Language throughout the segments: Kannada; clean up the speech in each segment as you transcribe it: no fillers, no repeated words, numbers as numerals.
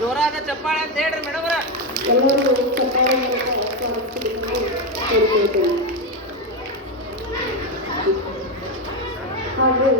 ಜೋರಾದ ಚಪ್ಪಾಳೆ ಅಂತ ಹೇಳ್ರಿ ಮೇಡಮ್. ಹಾಗೆ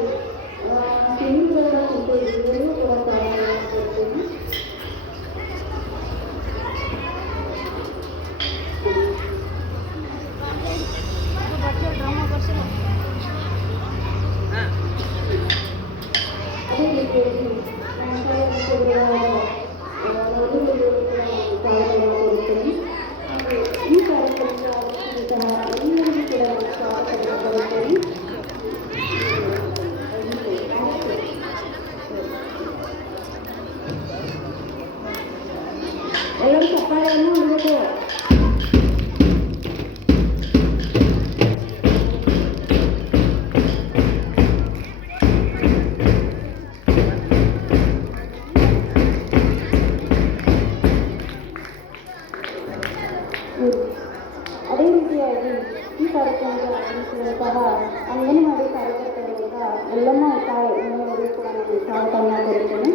ಎಲ್ಲರೂ ಚಪ್ಪಾಳೆಯನ್ನು ಹೊಡಬೇಕು. ಅದೇ ರೀತಿಯಾಗಿ ಈ ಕಾರ್ಯಕ್ರಮಕ್ಕೆ ಆಗಮಿಸಿದಂತಹ ಅಂಗನವಾಡಿ ಕಾರ್ಯಕರ್ತರಿಂದ ಎಲ್ಲಮ್ಮ ತಾಯಿಯವರು ಕೂಡ ನಾನು ಸ್ವಾಗತವನ್ನು ಕೋರುತ್ತೇನೆ.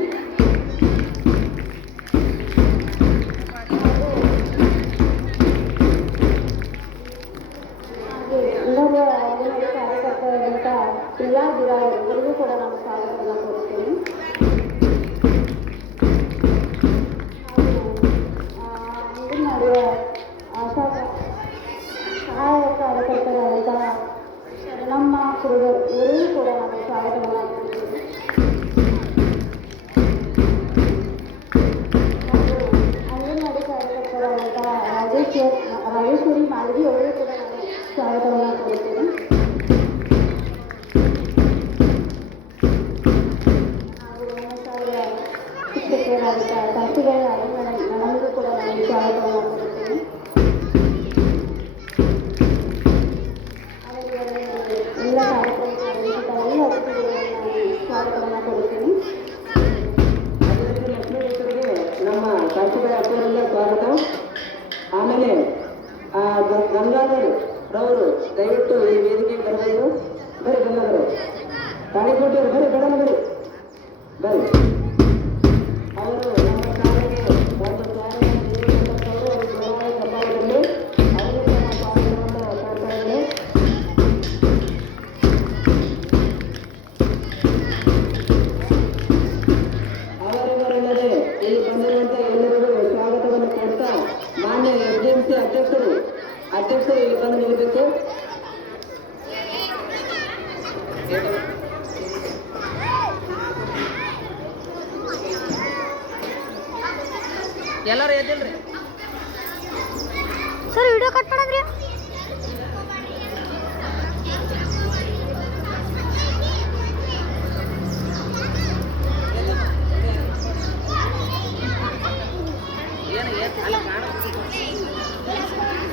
ಹಾಗೆ ಇನ್ನೊಬ್ಬ ಅಂಗನವಾಡಿ ಕಾರ್ಯಕರ್ತರಾದಂಥ ಪ್ರಿಯಾ ಬಿರಾರ್ ಅವರಿಗೂ ಕೂಡ ನಾನು ಸ್ವಾಗತವನ್ನು ಕೋರುತ್ತೇನೆ. ಅಂಗನವಾಡಿಯ ಸಹಾಯಕ ಕಾರ್ಯಕರ್ತರಾದಂತಹ ಶರಣಮ್ಮ ಕುರುಡರ್ ಇವರಿಗೂ ಕೂಡ ನಾನು ಸ್ವಾಗತವನ್ನು ಕೋರುತ್ತೇನೆ. ಅಂಗನವಾಡಿ ಕಾರ್ಯಕರ್ತರಾದಂತಹ ರಾಜೇಶ್ವರಿ ಮಾಲ್ವಿ ಅವರಿಗೂ ಕೂಡ ನಾನು ಸ್ವಾಗತವನ್ನು ಕೋರುತ್ತೇನೆ. ಹಾಗೂ ನಮ್ಮ ಶಾಲೆಯ ಶಿಕ್ಷಕರಾದಂತಹ ಸಂಸ್ಥೆಗಳ ನನಗೂ ಕೂಡ ನಾನು ಸ್ವಾಗತವನ್ನು ಕೋರುತ್ತೇನೆ. ಎಲ್ಲ ಕಾರ್ಯಕ್ರಮಗಳಲ್ಲಿ ಎಲ್ಲ ಅತಿಥಿಗಳಿಗೆ ಸ್ವಾಗತವನ್ನು ಕೊಡುತ್ತೇನೆ. ನಮ್ಮ ಕಾಶಿಬಾಯಿ ಅಪ್ಪರಿಂದ ಸ್ವಾಗತ. ಆಮೇಲೆ ಗಂಗಾಧರ್ ರವರು ದಯವಿಟ್ಟು ಈ ವೇದಿಕೆಗೆ ಬರಬೇಕು. ಬರೀ ಗಂಗಾಧರ್ ತಾಳಿಕೋಟೆಯವರು ಬರೀ ಬೇಡ ಬರೀ ಬರೀ ಅವರು ನಮ್ಮ ಶಾಲೆಗೆ ಒಂದು ಶಾಲೆಯ ಸಭಾದಲ್ಲಿ ಅವರಿಗೆ ನಮ್ಮ ಸ್ವಾಗತವನ್ನು ಕೊಡ್ತಾ ಇದ್ದಾರೆ. ಅವರಿವರಲ್ಲದೆ ಇಲ್ಲಿ ಬಂದಿರುವಂಥ ಎಲ್ಲರಿಗೂ ಸ್ವಾಗತವನ್ನು ಕೊಡ್ತಾ ಮಾನ್ಯ SDMC ಅಧ್ಯಕ್ಷರು ಇಲ್ಲಿ ಬಂದು ನಿಲ್ಲಬೇಕು. ಎಲ್ಲರೂ ಎದ್ದಿಲ್ರಿ ಸರ್, ವಿಡಿಯೋ ಕಟ್ ಮಾಡಂದ್ರಿ.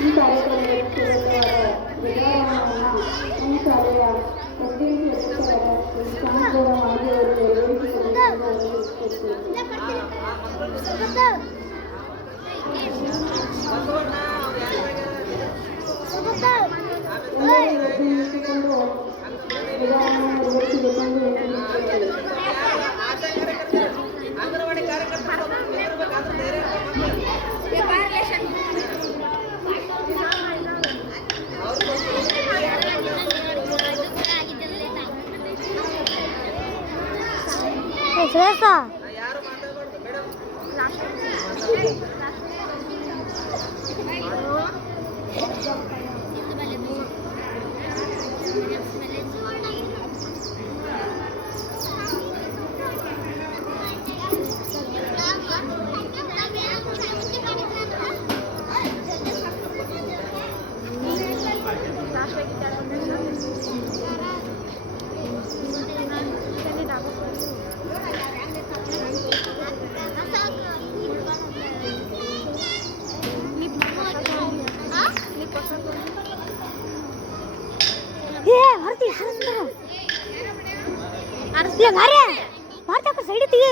ಈ ಕಾರ್ಯಕ್ರಮದಲ್ಲಿ ಈ ಶಾಲೆಯ SDMC ಅಧ್ಯಕ್ಷರಾದ ಶಾಂತಗೌಡ ಮಾಲ್ವಿ ಅವರು ಅಂಗನವಾಡಿ ಕಾರ್ಯಕರ್ತರು ಆಗಿದೆ. ಶ್ರೇಯಸ ಯಾರು ಮಾತಾಡಬಾರ್ದು ಮೇಡಮ್. ಸೈಡ್ ತೆಗಿ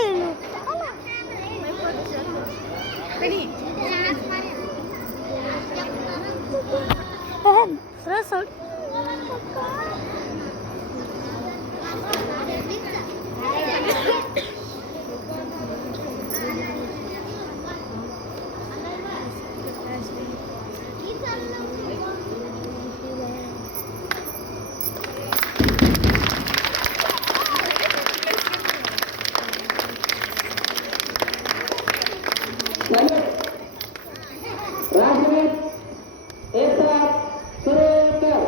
राजवीर एक साथ शुरू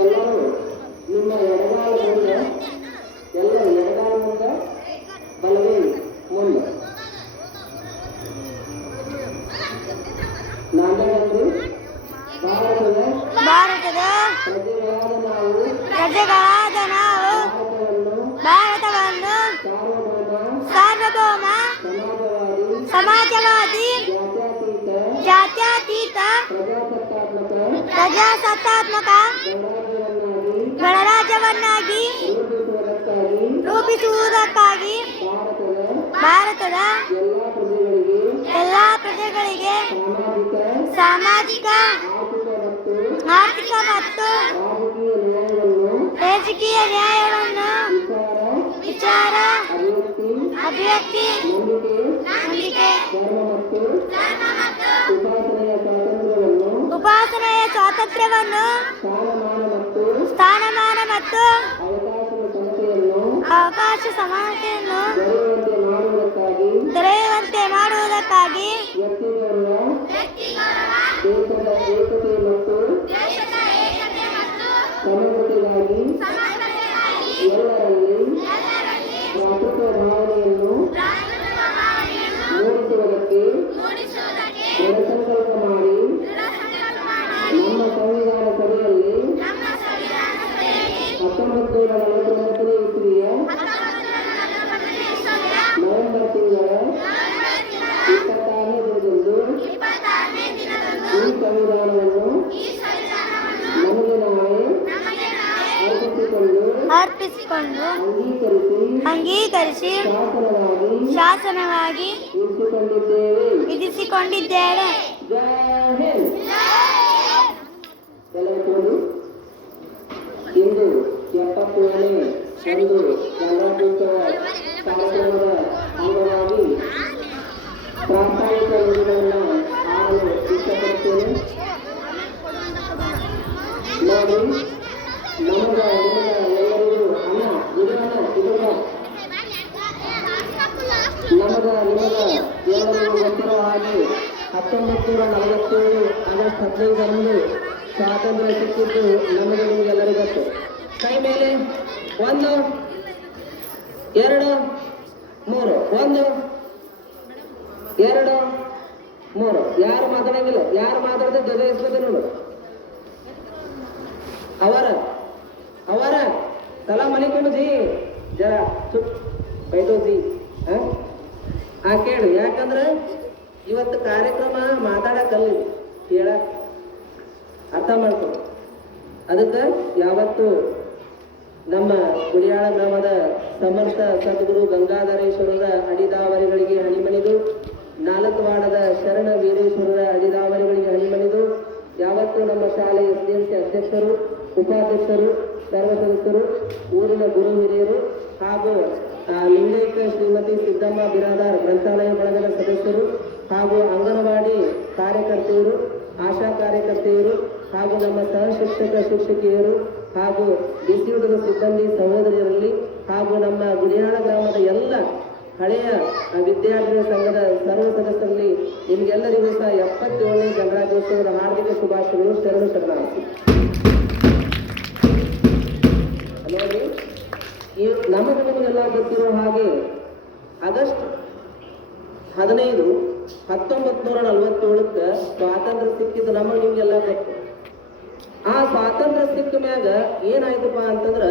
ಎಲ್ಲರೂ ನಿಮ್ಮ ಎಡಗಾಲ ಮುಂದೆ ಎಲ್ಲರೂ ಎಡಗಾಲ ಮುಂದೆ ಬಲಗೈ ಮುಂದೆ ನಾವೆಲ್ಲರೂ ಭಾರತದ ಪ್ರಜೆಗಳಾದ ನಾವು ಭಾರತವನ್ನು ಸಾರ್ವಭೌಮ ಸಮಾಜವಾದಿ ಜಾತ್ಯತೀತ ಪ್ರಜಾಸತ್ತಾತ್ಮಕ ಗಣರಾಜ್ಯವನ್ನಾಗಿ ರೂಪಿಸುವುದಕ್ಕಾಗಿ ಭಾರತದ ಎಲ್ಲ ಪ್ರಜೆಗಳಿಗೆ ಸಾಮಾಜಿಕ ಆರ್ಥಿಕ ಮತ್ತು ರಾಜಕೀಯ ನ್ಯಾಯವನ್ನು ವಿಚಾರ ಅಭಿವ್ಯಕ್ತಿ ನಂಬಿಕೆ ಉಪಾಸನೆಯ ಸ್ವಾತಂತ್ರ್ಯವನ್ನು ಸ್ಥಾನಮಾನ ಮತ್ತು ಅವಕಾಶ ಸಮಾನತೆಯನ್ನು ದೊರೆಯುವಂತೆ ಮಾಡುವುದಕ್ಕಾಗಿ ಸಂಕಲ್ಪ ಮಾಡಿ ನಮ್ಮ ಸಂವಿಧಾನ ಸಭೆಯಲ್ಲಿ 1949 ಇಸ್ವಿಯ ನವೆಂಬರ್ ತಿಂಗಳ 26ನೇ ದಿನದಂದು ಈ ಸಂವಿಧಾನವನ್ನು ನಮಗೆ ನಾವೇ ಅರ್ಪಿಸಿಕೊಂಡು ಅಂಗೀಕರಿಸಿ ಶಾಸನವಾಗಿ ವಿಧಿಸಿಕೊಂಡಿದ್ದೇವೆ. ಇಂದು 70ನೇ ಒಂದು ಗಣರಾಜ್ಯೋತ್ಸವ ಕಾರ್ಯಕ್ರಮದ ಅಂಗವಾಗಿ ಪ್ರಾಸ್ತಾವಿಕ ನುಡಿಗಳನ್ನು ಆಡಲು ಇಷ್ಟಪಡುತ್ತೇನೆ. ನೋಡಿ, ನಮಗ ಎಲ್ಲರಿಗೂ ಅನ್ನ ಇದನ್ನ ನಮಗ ಎಲ್ಲರಿಗೂ ಗೊತ್ತಿರುವ ಹಾಗೆ 1947 ಆಗಸ್ಟ್ 15ರಂದು ಸ್ವಾತಂತ್ರ್ಯ ಸಿಕ್ಕಿದ್ದು ನಮಗೆ ನಿಮಗೆಲ್ಲರಿಗೂ ಗೊತ್ತು. ಕೈ ಮೇಲೆ 1 2 3 1 2 3. ಯಾರು ಮಾತಾಡಂಗಿಲ್ಲ, ಯಾರು ಮಾತಾಡಿದ್ರೆ ಜೊತೆ ಇಸ್ಕೊತೀನಿ ನೋಡು. ಅವರ ಸಲಾಮ್ ಅಲೈಕುಮ್ ಜಿ, ಜರ ಚುಪ್ ಬೈಟೋ ಜಿ. ಕೇಳು, ಯಾಕಂದ್ರೆ ಇವತ್ತು ಕಾರ್ಯಕ್ರಮ ಮಾತಾಡಕ್ಕಲ್ಲಿ ಕೇಳಕ್ ಅರ್ಥ ಮಾಡ್ಕೊ. ಅದಕ್ಕೆ ಯಾವತ್ತು ನಮ್ಮ ಗುಡಿಯಾಳ ಗ್ರಾಮದ ಸಮರ್ಥ ಸದ್ಗುರು ಗಂಗಾಧರೇಶ್ವರರ ಅಡಿದಾವರಿಗಳಿಗೆ ಹಣಿಮಣಿದು, ನಾಲ್ಕವಾಡದ ಶರಣ ವೀರೇಶ್ವರರ ಅಡಿದಾವರಿಗಳಿಗೆ ಹಣಿಮಣಿದು, ಯಾವತ್ತು ನಮ್ಮ ಶಾಲೆಯ SDMC ಅಧ್ಯಕ್ಷರು, ಉಪಾಧ್ಯಕ್ಷರು, ಸರ್ವ ಸದಸ್ಯರು, ಊರಿನ ಗುರು ಹಿರಿಯರು ಹಾಗೂ ಲಿಂಗೈಕ್ಯ ಶ್ರೀಮತಿ ಸಿದ್ದಮ್ಮ ಬಿರಾದಾರ್ ಗ್ರಂಥಾಲಯ ಬಳಗದ ಸದಸ್ಯರು ಹಾಗೂ ಅಂಗನವಾಡಿ ಕಾರ್ಯಕರ್ತೆಯರು, ಆಶಾ ಕಾರ್ಯಕರ್ತೆಯರು ಹಾಗೂ ನಮ್ಮ ಸಹ ಶಿಕ್ಷಕಿಯರು ಹಾಗೂ ಬಿಸಿಯೂಟದ ಸಿಬ್ಬಂದಿ ಸಹೋದರಿಯರಲ್ಲಿ ಹಾಗೂ ನಮ್ಮ ಗುಡಿಯಾಳ ಗ್ರಾಮದ ಎಲ್ಲ ಹಳೆಯ ವಿದ್ಯಾರ್ಥಿಗಳ ಸಂಘದ ಸರ್ವ ಸದಸ್ಯರಲ್ಲಿ ನಿಮಗೆಲ್ಲರಿಗೂ ಸಹ 77ನೇ ಗಣರಾಜ್ಯೋತ್ಸವದ ಹಾರ್ದಿಕ ಶುಭಾಶಯಗಳು. ಶರಣಾರ್ಥಿ. ನೋಡಿ, ನಮಗೆ ನಿಮಗೆಲ್ಲ ಗೊತ್ತಿರೋ ಹಾಗೆ ಆಗಸ್ಟ್ 15 1947ಕ್ಕೆ ಸ್ವಾತಂತ್ರ್ಯ ಸಿಕ್ಕಿದ್ದು ನಮಗೆ ನಿಮಗೆಲ್ಲ ಗೊತ್ತು. ಆ ಸ್ವಾತಂತ್ರ್ಯ ಸಿಕ್ಕ ಮ್ಯಾಗ ಏನಾಯ್ತಪ್ಪ ಅಂತಂದ್ರೆ,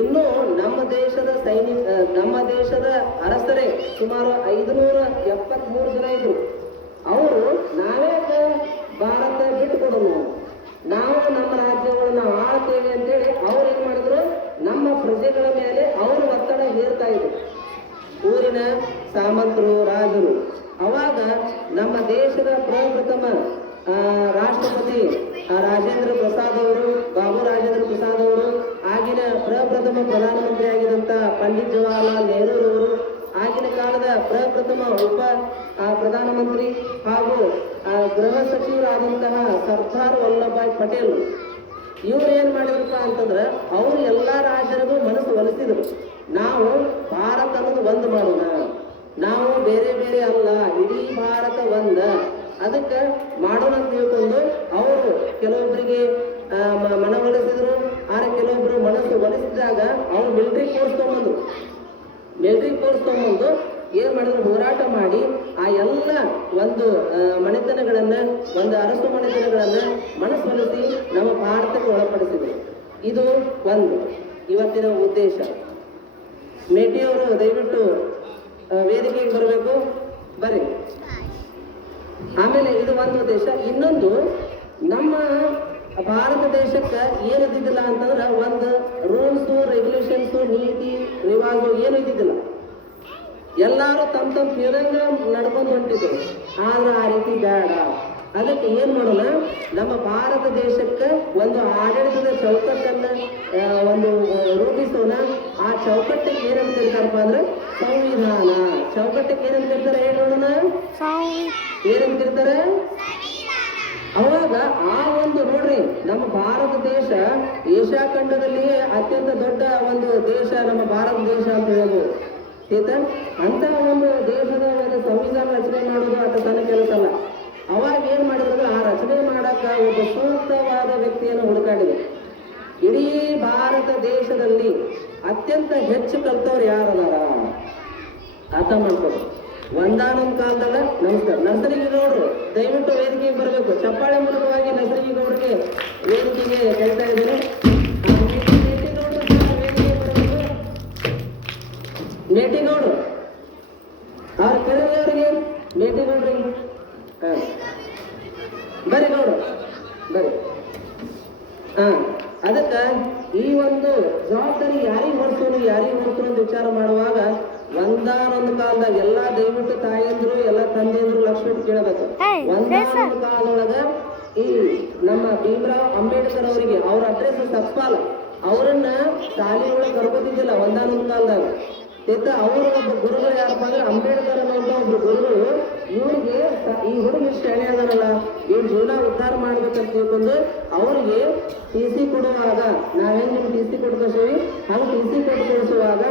ಇನ್ನೂ ನಮ್ಮ ದೇಶದ ಅರಸರೇ ಸುಮಾರು 573 ಜನ ಇದ್ರು. ಅವರು ನಾವೇ ಭಾರತ ಬಿಟ್ಟು ಕೊಡೋಣ, ನಾವು ನಮ್ಮ ರಾಜ್ಯಗಳನ್ನ ಆಳ್ತೇವೆ ಅಂತೇಳಿ ಅವ್ರು ಏನ್ ಮಾಡಿದ್ರು, ನಮ್ಮ ಪ್ರಜೆಗಳ ಮೇಲೆ ಅವರು ಒತ್ತಡ ಹೇರ್ತಾ ಇದ್ರು. ಊರಿನ ಸಾಮಂತರು, ರಾಜರು. ಅವಾಗ ನಮ್ಮ ದೇಶದ ಪ್ರಪ್ರಥಮ ರಾಷ್ಟ್ರಪತಿ ರಾಜೇಂದ್ರ ಪ್ರಸಾದ್ ಅವರು, ಬಾಬು ರಾಜೇಂದ್ರ ಪ್ರಸಾದ್ ಅವರು, ಆಗಿನ ಪ್ರಪ್ರಥಮ ಪ್ರಧಾನಮಂತ್ರಿ ಆಗಿದಂತ ಪಂಡಿತ್ ಜವಾಹರ್ಲಾಲ್ ನೆಹರೂರವರು, ಆಗಿನ ಕಾಲದ ಪ್ರಪ್ರಥಮ ಉಪ ಪ್ರಧಾನಮಂತ್ರಿ ಹಾಗೂ ಗೃಹ ಸಚಿವರಾದಂತಹ ಸರ್ದಾರ್ ವಲ್ಲಭಭಾಯ್ ಪಟೇಲ್, ಇವ್ರು ಏನ್ ಮಾಡಿದ್ರಪ್ಪ ಅಂತಂದ್ರೆ, ಅವರು ಎಲ್ಲಾ ರಾಜ್ಯರಿಗೂ ಮನಸ್ಸು ಒಲಿಸಿದ್ರು. ನಾವು ಭಾರತ ಅನ್ನೋದು ಒಂದು ಮಾಡೋಣ, ನಾವು ಬೇರೆ ಬೇರೆ ಅಲ್ಲ, ಇಡೀ ಭಾರತ ಒಂದ, ಅದಕ್ಕೆ ಮಾಡೋಣ ಅಂತ ತಿಳ್ಕೊಂಡು ಅವರು ಕೆಲವೊಬ್ಬರಿಗೆ ಮನವೊಲಿಸಿದ್ರು. ಆದ್ರೆ ಕೆಲವೊಬ್ರು ಮನಸ್ಸು ಒಲಿಸಿದಾಗ ಅವ್ರು ಮಿಲಿಟರಿ ಕೋರ್ಸ್ ತಗೊಂಬಂದು ಏನ್ ಮಾಡಿದ್ರು, ಹೋರಾಟ ಮಾಡಿ ಆ ಎಲ್ಲ ಒಂದು ಮನೆತನಗಳನ್ನ, ಒಂದು ಅರಸು ಮನೆತನಗಳನ್ನ ಮನಸ್ಸೊಲಿಸಿ ನಮ್ಮ ಭಾರತಕ್ಕೆ ಒಳಪಡಿಸಿದ್ರು. ಇದು ಒಂದು ಇವತ್ತಿನ ಉದ್ದೇಶ. ಮೇಟಿಯವರು ದಯವಿಟ್ಟು ವೇದಿಕೆಗೆ ಬರಬೇಕು, ಬರ್ರಿ. ಆಮೇಲೆ ಇದು ಒಂದು ಉದ್ದೇಶ. ಇನ್ನೊಂದು, ನಮ್ಮ ಭಾರತ ದೇಶಕ್ಕೆ ಏನಿದ್ದಿದ್ದಿಲ್ಲ ಅಂತಂದ್ರೆ, ಒಂದು ರೂಲ್ಸು, ರೆಗ್ಯುಲೇಷನ್ಸು, ನೀತಿ ರಿವಾಜು ಏನು ಇದ್ದಿದ್ದಿಲ್ಲ. ಎಲ್ಲರೂ ತಮ್ಮ ತಿಳಿದಂಗ ನಡ್ಕೊಂಡು ಹೊಂಟಿದ್ರು. ಆದ್ರೆ ಆ ರೀತಿ ಬೇಡ. ಅದಕ್ಕೆ ಏನ್ ಮಾಡೋಣ, ನಮ್ಮ ಭಾರತ ದೇಶಕ್ಕೆ ಒಂದು ಆಡಳಿತದ ಚೌಕಟ್ಟನ್ನ ಒಂದು ರೂಪಿಸೋಣ. ಆ ಚೌಕಟ್ಟಿಗೆ ಏನಂತ ಕರಿತಾರಪ್ಪ ಅಂದ್ರೆ ಸಂವಿಧಾನ. ಚೌಕಟ್ಟಿಗೆ ಏನಂತ ಕರಿತಾರೆ ಹೇಳೋಣ, ಏನಂತ ಕರಿತಾರೆ? ಅವಾಗ ಆ ಒಂದು ನೋಡ್ರಿ, ನಮ್ಮ ಭಾರತ ದೇಶ ಏಷ್ಯಾ ಖಂಡದಲ್ಲಿಯೇ ಅತ್ಯಂತ ದೊಡ್ಡ ಒಂದು ದೇಶ ನಮ್ಮ ಭಾರತ ದೇಶ ಅಂತ ಹೇಳ್ಬೋದು. ಅಂತ ಒಂದು ದೇಶದ ಒಂದು ಸಂವಿಧಾನ ರಚನೆ ಮಾಡೋದು ಅಷ್ಟು ಸಣ್ಣ ಕೆಲಸ ಅಲ್ಲ. ಅವಾಗ ಏನ್ ಮಾಡಿದ್ರು, ಆ ರಚನೆ ಮಾಡಕ್ಕ ಒಬ್ಬ ಸೂಕ್ತವಾದ ವ್ಯಕ್ತಿಯನ್ನು ಹುಡುಕಾಡಿದೆ. ಇಡೀ ಭಾರತ ದೇಶದಲ್ಲಿ ಅತ್ಯಂತ ಹೆಚ್ಚು ಕಲ್ತವ್ರು ಯಾರದಾರ ಅರ್ಥ ಮಾಡ್ಕೊಂಡು, ಒಂದಾನೊಂದು ಕಾಲದಾಗ ನಮಸ್ಕಾರ ನರ್ಸರಿಗೆ ಗೌಡ್ರು ದಯವಿಟ್ಟು ವೇದಿಕೆಗೆ ಬರಬೇಕು. ಚಪ್ಪಾಳೆ ಮೂಲಕವಾಗಿ ನರ್ಸರಿಗೆ ಗೌಡ್ರಿಗೆ ವೇದಿಕೆಗೆ ಕರಿತಾ ಇದ್ದೇನೆ. ಮೇಟಿಗೌಡ್ರು ಅವ್ರ ಕೆಳಗೆ ಮೇಟಿಗೌಡ್ರಿಗೆ ಬರೀ ಗೌಡ್ರು ಬರೀ. ಅದಕ್ಕೆ ಈ ಒಂದು ಜವಾಬ್ದಾರಿ ಯಾರಿಗೆ ಹೊರಿಸೋನು ಅಂತ ವಿಚಾರ ಮಾಡುವಾಗ, ಒಂದಾನೊಂದು ಕಾಲದಾಗ ಎಲ್ಲಾ ದಯವಿಟ್ಟು ತಾಯಿಯಂದ್ರು ಎಲ್ಲ ತಂದೆಯಂದ್ರು ಲಕ್ಷ್ಮಿ ಕೇಳಬೇಕು. ಒಂದಾನೊಂದು ಕಾಲದೊಳಗ ಈ ನಮ್ಮ ಭೀಮರಾವ್ ಅಂಬೇಡ್ಕರ್ ಅವರಿಗೆ ಅವ್ರ ಅಡ್ರೆಸ್ ಸತ್ಪಾಲ್ ಅವರನ್ನ ಶಾಲೆ ಒಳಗೆ ಕರ್ಕೋತಿದ್ದಿಲ್ಲ ಒಂದಾನೊಂದು ಕಾಲದಾಗ. ಅವರು ಒಬ್ಬ ಗುರುಗಳು ಯಾರಪ್ಪ ಅಂದ್ರೆ ಅಂಬೇಡ್ಕರ್ ಅನ್ನುವಂಥ ಒಬ್ಬ ಗುರುಗಳು ಇವ್ರಿಗೆ ಈ ಹುಡುಗ ಶಾಣೆ ಅದರಲ್ಲ ಇವ್ರ ಜೀವನ ಉದ್ಧಾರ ಮಾಡ್ಬೇಕಂತ ತಿಳ್ಕೊಂಡು ಅವ್ರಿಗೆ ಟಿ ಸಿ ಕೊಡುವಾಗ ನಾವೇನು ನಿಮ್ಗೆ ಟಿ ಸಿ ಕೊಡ್ತೀವಿ ಹಂಗೆ ಟಿ ಸಿ ಕೊಟ್ಟು ಕಳಿಸುವಾಗ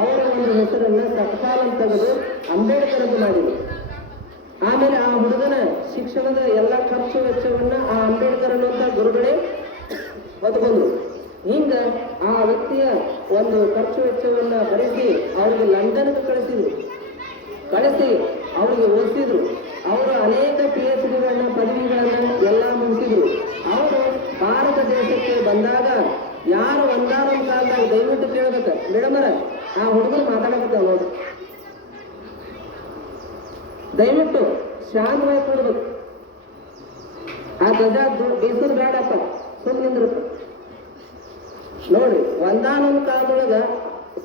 ಅವರ ಒಂದು ಹೆಸರನ್ನ ಸತ್ಕಾಲ್ ಅಂತ ತೆಗೆದು ಅಂಬೇಡ್ಕರ್ ಅಂತ ಮಾಡಿದ್ರು. ಆಮೇಲೆ ಆ ಹುಡುಗನ ಶಿಕ್ಷಣದ ಎಲ್ಲ ಖರ್ಚು ವೆಚ್ಚವನ್ನ ಆ ಅಂಬೇಡ್ಕರ್ ಅನ್ನುವಂಥ ಗುರುಗಳೇ ಹೊತ್ಕೊಂಡ್ರು. ಹಿಂಗ ಆ ವ್ಯಕ್ತಿಯ ಒಂದು ಖರ್ಚು ವೆಚ್ಚವನ್ನ ಭರಿಸಿ ಅವ್ರಿಗೆ ಲಂಡನ್ಗೆ ಕಳಿಸಿ ಅವ್ರಿಗೆ ಓದಿಸಿದ್ರು. ಅವರು ಅನೇಕ PhDಗಳನ್ನ ಪದವಿಗಳನ್ನ ಎಲ್ಲ ಮುಗಿಸಿದ್ರು. ಅವರು ಭಾರತ ದೇಶಕ್ಕೆ ಬಂದಾಗ ಯಾರು ಒಂದಾರೊಂದು ಕಾಲದಾಗ ದಯವಿಟ್ಟು ಕೇಳ್ಬೇಕು ಮೇಡಮರ ಆ ಹುಡುಗರು ಮಾತಾಡಕತ್ತಾವ ನೋಡಿ, ದಯವಿಟ್ಟು ಶಾಂತವಾಗಿ ಕೊಡ್ಬೇಕು. ಆ ಧ್ವಜ ಬೀಸೋದು ಬೇಡಪ್ಪ, ಸುಮ್ಮನಿಂದ್ರು ನೋಡ್ರಿ. ಒಂದಾನೊಂದು ಕಾಲದೊಳಗ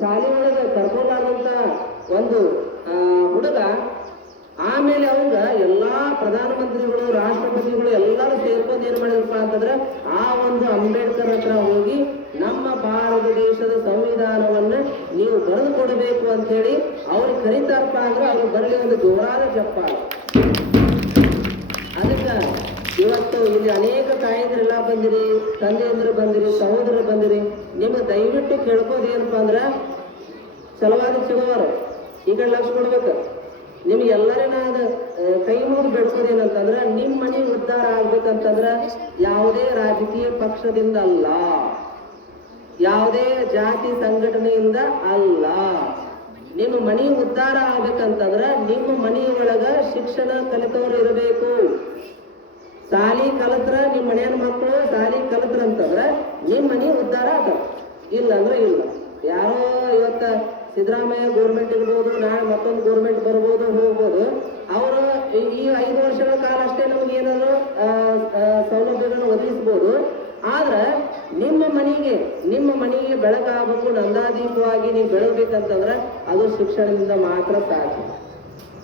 ಶಾಲೆ ಒಳಗ ಕರ್ಕೊಂಡಾದಂತ ಒಂದು ಹುಡುಗ ಆಮೇಲೆ ಅವಂಗ ಎಲ್ಲಾ ಪ್ರಧಾನಮಂತ್ರಿಗಳು ರಾಷ್ಟ್ರಪತಿಗಳು ಎಲ್ಲರೂ ಸೇರ್ಕೊಂಡು ಏನ್ ಮಾಡಿದ್ರಪ್ಪ ಅಂತಂದ್ರೆ ಆ ಒಂದು ಅಂಬೇಡ್ಕರ್ ಹತ್ರ ಹೋಗಿ ನಮ್ಮ ಭಾರತ ದೇಶದ ಸಂವಿಧಾನವನ್ನ ನೀವು ಬರೆದು ಕೊಡಬೇಕು ಅಂತ ಹೇಳಿ ಅವ್ರಿಗೆ ಕರೀತಾರಪ್ಪ ಅಂದ್ರೆ ಅವ್ರಿಗೆ ಬರಲಿ ಒಂದು ಜೋರಾದ ಚಪ್ಪಾಳೆ. ಅದಕ್ಕೆ ಇವತ್ತು ಇಲ್ಲಿ ಅನೇಕ ತಾಯಂದ್ರೆಲ್ಲ ಬಂದಿರಿ, ತಂದೆಯಂದ್ರು ಬಂದಿರಿ, ಸಹೋದರರು ಬಂದಿರಿ. ನಿಮ್ಗೆ ದಯವಿಟ್ಟು ಕೇಳ್ಕೋದೇನಪ್ಪ ಅಂದ್ರೆ ಚಲವಾದಿ ಸಿಗೋವಾರ ಈಗ ಲಕ್ಷ ಕೊಡ್ಬೇಕು. ನಿಮ್ಗೆ ಎಲ್ಲರೇ ನಾನು ಕೈ ಮುಗಿದು ಬೆಡ್ಸೋದೇನಂತಂದ್ರೆ ನಿಮ್ಮ ಮನೆ ಉದ್ಧಾರ ಆಗ್ಬೇಕಂತಂದ್ರೆ ಯಾವುದೇ ರಾಜಕೀಯ ಪಕ್ಷದಿಂದ ಅಲ್ಲ, ಯಾವುದೇ ಜಾತಿ ಸಂಘಟನೆಯಿಂದ ಅಲ್ಲ. ನಿಮ್ಮ ಮನೆ ಉದ್ಧಾರ ಆಗ್ಬೇಕಂತಂದ್ರ ನಿಮ್ಮ ಮನೆಯೊಳಗ ಶಿಕ್ಷಣ ಕಲಿತವ್ರು ಇರಬೇಕು. ಶಾಲಿ ಕಲಿತ್ರ ನಿಮ್ಮ ಮನೆಯ ಮಕ್ಕಳು ಶಾಲಿ ಕಲಿತ್ರ ಅಂತಂದ್ರೆ ನಿಮ್ಮ ಮನೆ ಉದ್ಧಾರ ಆಗ, ಇಲ್ಲ ಅಂದ್ರೆ ಇಲ್ಲ. ಯಾರೋ ಇವತ್ತ ಸಿದ್ದರಾಮಯ್ಯ ಗೋರ್ಮೆಂಟ್ ಇರ್ಬೋದು, ನಾಳೆ ಮತ್ತೊಂದು ಗೋರ್ಮೆಂಟ್ ಬರ್ಬೋದು ಹೋಗ್ಬೋದು. ಅವರು ಈ 5 ವರ್ಷಗಳ ಕಾಲ ಅಷ್ಟೇ ನಮ್ಗೆ ಏನಾದ್ರು ಸೌಲಭ್ಯಗಳನ್ನು ಒದಗಿಸ್ಬೋದು. ಆದ್ರೆ ನಿಮ್ಮ ಮನೆಗೆ ಬೆಳಕಾಗಬೇಕು, ನಂದಾದೀಪವಾಗಿ ನೀವು ಬೆಳಗ್ಬೇಕಂತಂದ್ರೆ ಅದು ಶಿಕ್ಷಣದಿಂದ ಮಾತ್ರ ಸಾಧ್ಯ.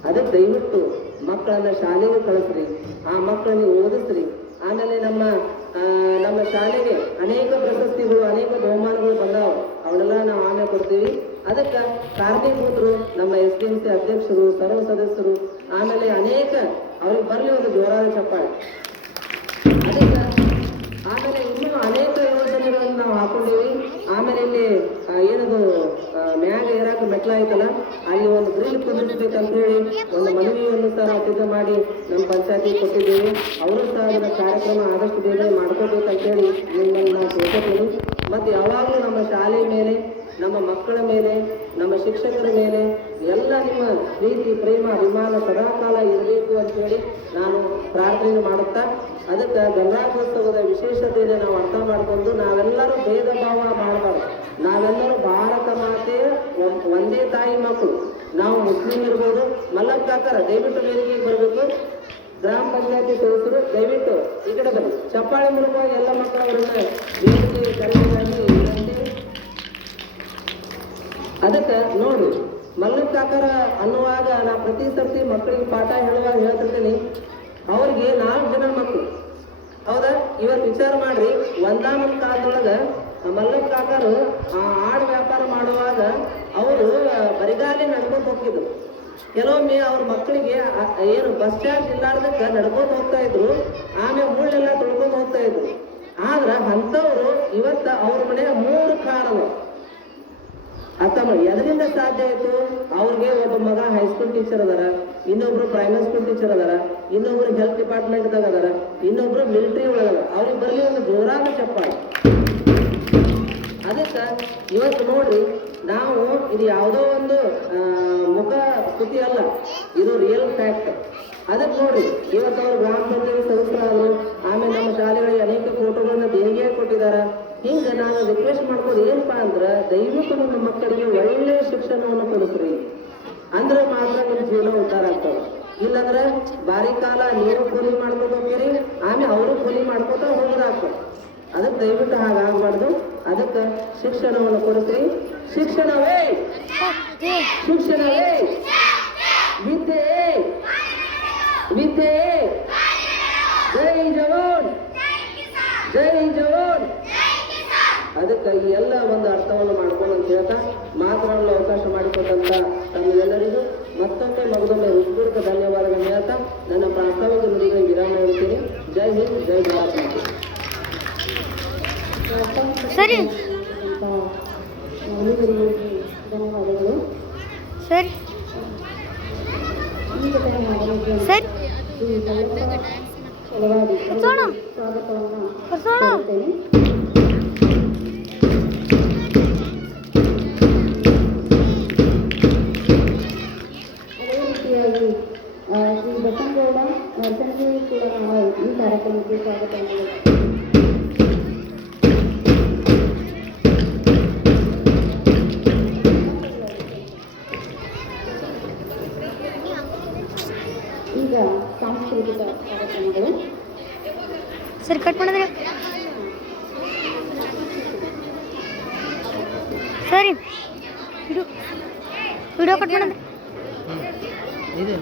ಅದಕ್ಕೆ ದಯವಿಟ್ಟು ಮಕ್ಕಳನ್ನ ಶಾಲೆಗೆ ಕಳಿಸ್ರಿ, ಆ ಮಕ್ಕಳನ್ನ ಓದಿಸ್ರಿ. ಆಮೇಲೆ ನಮ್ಮ ಶಾಲೆಗೆ ಅನೇಕ ಪ್ರಶಸ್ತಿಗಳು, ಅನೇಕ ಬಹುಮಾನಗಳು ಬಂದಾವ, ಅವನ್ನೆಲ್ಲ ನಾವು ಆಮೇಲೆ ಕೊಡ್ತೀವಿ. ಅದಕ್ಕೆ ಕಾರಣೀಭೂತರು ನಮ್ಮ SDMC ಅಧ್ಯಕ್ಷರು, ಸರ್ವ ಸದಸ್ಯರು, ಆಮೇಲೆ ಅನೇಕ ಅವ್ರಿಗೆ ಬರಲಿ ಒಂದು ಜೋರಾದ ಚಪ್ಪಾಳೆ. ಅದಕ್ಕೆ ಆಮೇಲೆ ಇನ್ನೂ ಅನೇಕ ಯೋಜನೆಗಳನ್ನು ನಾವು ಹಾಕೊಂಡಿವಿ. ಆಮೇಲೆ ಇಲ್ಲಿ ಏನದು ಮ್ಯಾಗ ಏರಾಕ ಮೆಟ್ಲ ಐತಲ್ಲ, ಅಲ್ಲಿ ಒಂದು ಗ್ರಿಲ್ ಕುಂದಿರ್ಬೇಕಂತ ಹೇಳಿ ಒಂದು ಮನವಿಯನ್ನು ಸಹ ಸಿದ್ಧ ಮಾಡಿ ನಮ್ಮ ಪಂಚಾಯತಿಗೆ ಕೊಟ್ಟಿದ್ದೇವೆ. ಅವರು ಸಹ ಅದರ ಕಾರ್ಯಕ್ರಮ ಆದಷ್ಟು ಬೇಗ ಮಾಡ್ಕೋಬೇಕಂತ ಹೇಳಿ ನಿಮ್ಮನ್ನು ನಾವು ಕೇಳ್ಕೊತೀವಿ. ಮತ್ತು ಯಾವಾಗಲೂ ನಮ್ಮ ಶಾಲೆ ಮೇಲೆ, ನಮ್ಮ ಮಕ್ಕಳ ಮೇಲೆ, ನಮ್ಮ ಶಿಕ್ಷಕರ ಮೇಲೆ ಎಲ್ಲ ನಿಮ್ಮ ಪ್ರೀತಿ, ಪ್ರೇಮ, ಅಭಿಮಾನ ಸದಾಕಾಲ ಇರಬೇಕು ಅಂತ ಹೇಳಿ ನಾನು ಪ್ರಾರ್ಥನೆ ಮಾಡುತ್ತಾ, ಅದಕ್ಕೆ ಗಣರಾಜ್ಯೋತ್ಸವದ ವಿಶೇಷತೆಯನ್ನು ನಾವು ಅರ್ಥ ಮಾಡಿಕೊಂಡು ನಾವೆಲ್ಲರೂ ಭೇದ ಭಾವ ಮಾಡಬಾರ್ದು. ನಾವೆಲ್ಲರೂ ಭಾರತ ಮಾತೆ ಒಂದೇ ತಾಯಿ ಮಕ್ಕಳು. ನಾವು ಮುಸ್ಲಿಂ ಇರ್ಬೋದು. ಮಲ್ಲಪ್ಪ ಕಾಕರ ದಯವಿಟ್ಟು ವೇದಿಕೆಗೆ ಬರಬೇಕು. ಗ್ರಾಮ ಪಂಚಾಯತಿ ಸದಸ್ಯರು ದಯವಿಟ್ಟು ಈ ಕಡೆ ಬನ್ನಿ. ಚಪ್ಪಾಳೆ ಮೂಲಕ ಎಲ್ಲ ಮಕ್ಕಳವರನ್ನ ವೇದಿಕೆಗೆ ಕರೆಯುವುದಾಗಿ ವಿನಂತಿ. ಅದಕ್ಕೆ ನೋಡಿ, ಮಲ್ಲಪ್ಪ ಕಾಕರ ಅನ್ನುವಾಗ ನಾ ಪ್ರತಿ ಸರ್ತಿ ಮಕ್ಕಳಿಗೆ ಪಾಠ ಹೇಳುವಾಗ ಹೇಳ್ತಿರ್ತೀನಿ, ಅವ್ರಿಗೆ 4 ಜನ ಮಕ್ಕಳು. ಹೌದಾ? ಇವತ್ತು ವಿಚಾರ ಮಾಡ್ರಿ, ಒಂದಾನೊಂದು ಕಾಲದೊಳಗೆ ಮಲ್ಲಪ್ಪ ಕಾಕರು ಆಡು ವ್ಯಾಪಾರ ಮಾಡುವಾಗ ಅವರು ಬರಿಗಾಲಿ ನಡ್ಕೊಂಡು ಹೋಗ್ತಿದ್ರು. ಕೆಲವೊಮ್ಮೆ ಅವ್ರ ಮಕ್ಕಳಿಗೆ ಏನು ಬಸ್ ಚಾರ್ಜ್ ಇಲ್ಲಾರ್ದಕ್ಕೆ ನಡ್ಕೊಂಡು ಹೋಗ್ತಾ ಇದ್ರು, ಆಮೇಲೆ ಮುಳ್ಳೆಲ್ಲ ತೊಳ್ಕೊಂಡು ಹೋಗ್ತಾ ಇದ್ರು. ಆದ್ರೆ ಅಂಥವ್ರು ಇವತ್ತು ಅವ್ರ ಮನೆ 3 ಕಾರವು ಅತ್ತಮ್ಮ ಎದರಿಂದ ಸಾಧ್ಯ ಆಯ್ತು? ಅವ್ರಿಗೆ ಒಬ್ಬ ಮಗ ಹೈಸ್ಕೂಲ್ ಟೀಚರ್ ಅದಾರ, ಇನ್ನೊಬ್ರು ಪ್ರೈಮರಿ ಸ್ಕೂಲ್ ಟೀಚರ್ ಅದಾರ, ಇನ್ನೊಬ್ರು ಹೆಲ್ತ್ ಡಿಪಾರ್ಟ್ಮೆಂಟ್ದಾಗ ಅದಾರ, ಇನ್ನೊಬ್ರು ಮಿಲಿಟರಿ ಒಳಗದ. ಅವ್ರಿಗೆ ಬರಲಿ ಒಂದು ಜೋರಾದ ಚಪ್ಪಾಳೆ. ಅದಕ್ಕೆ ಇವತ್ತು ನೋಡ್ರಿ, ನಾವು ಇದು ಯಾವುದೋ ಒಂದು ಮುಖ ಸ್ತುತಿ ಅಲ್ಲ, ಇದು ರಿಯಲ್ ಫ್ಯಾಕ್ಟ್. ಅದಕ್ಕೆ ನೋಡ್ರಿ, ಇವತ್ತು ಅವ್ರು ಗ್ರಾಮ ಪಂಚಾಯತಿ ಸದಸ್ಯರಾದ್ರು, ಆಮೇಲೆ ನಮ್ಮ ಶಾಲೆಗಳಿಗೆ ಅನೇಕ ಫೋಟೋಗಳನ್ನ ದೇಣಿಗೆಯಾಗಿ ಕೊಟ್ಟಿದ್ದಾರೆ. ಹಿಂಗೆ ನಾನು ರಿಕ್ವೆಸ್ಟ್ ಮಾಡ್ಬೋದು ಏನಪ್ಪ ಅಂದ್ರೆ, ದಯವಿಟ್ಟು ನಿಮ್ಮ ಮಕ್ಕಳಿಗೆ ಒಳ್ಳೆಯ ಶಿಕ್ಷಣವನ್ನು ಕೊಡಿಸ್ರಿ, ಅಂದ್ರೆ ಮಾತ್ರ ನಿಮ್ಮ ಜೀವನ ಉದ್ಧಾರ ಆಗ್ತವೆ. ಇಲ್ಲಾಂದ್ರೆ ಬಾರಿ ಕಾಲ ನೀವು ಕೂಲಿ ಮಾಡ್ಕೊತ ಹೋಗ್ತೀರಿ, ಆಮೇಲೆ ಅವರು ಕೂಲಿ ಮಾಡ್ಕೊತ ಹೋಗೋದಾಗ್ತದೆ. ಅದಕ್ಕೆ ದಯವಿಟ್ಟು ಹಾಗಾಗಬಾರ್ದು. ಅದಕ್ಕೆ ಶಿಕ್ಷಣವನ್ನು ಕೊಡಿಸ್ರಿ. ಶಿಕ್ಷಣವೇ ಶಿಕ್ಷಣವೇ ವಿದ್ಯೆ ವಿದ್ಯೆ. ಜೈ ಜವಾನ್, ಜೈ ಜವಾನ್. ಅದಕ್ಕೆ ಈ ಎಲ್ಲ ಒಂದು ಅರ್ಥವನ್ನು ಮಾಡ್ಕೊಂಡು ಅಂತ ಹೇಳ್ತಾ ಮಾತನಾಡಲು ಅವಕಾಶ ಮಾಡಿಕೊಟ್ಟಂತ ತಮ್ಮೆಲ್ಲರಿಗೂ ಮತ್ತೊಮ್ಮೆ ಮಗದೊಮ್ಮೆ ಹೃತ್ಪೂರ್ವಕ ಧನ್ಯವಾದಗಳನ್ನು ಹೇಳ್ತಾ ನನ್ನ ಪ್ರಾಸ್ತಾವಿಕ ನುಡಿಗೆ ವಿರಾಮ ಹೇಳ್ತೀನಿ. ಜೈ ಹಿಂದ್, ಜೈ ಭಾರತ್ ಮಾತೆ. ಸರಿ ಮೌಲ್ಯಗುರುಗಳಿಗೆ ಧನ್ಯವಾದಗಳು. ಸರಿ ಈ ಘಟನೆ ಮಾಡಲಿಕ್ಕೆ ಸರಿ ಶ್ರೀ ಮಲ್ಲಪ್ಪ ಚಲವಾದಿ ಕರ್ಸೋಣ. ಸ್ವಾಗತವನ್ನು ಕರ್ಸೋಣ. ಕೋರುತ್ತೇನೆ. ಅದೇ ರೀತಿಯಾಗಿ ಶ್ರೀ ಬಸನಗೌಡ ನರಸನಗಿ ಕೂಡ ನಾವು ಈ ಕಾರ್ಯಕ್ರಮಕ್ಕೆ ಸ್ವಾಗತವನ್ನು ಈಗ ಸಾಂಸ್ಕೃತಿಕ ಕಾರ್ಯಕ್ರಮಗಳು. ಸರಿ ಕಟ್ ಮಾಡಿದ್ರೆ ಸರಿ ವಿಡಿಯೋ ಕಟ್ ಮಾಡಿದ್ರೆ ಇದು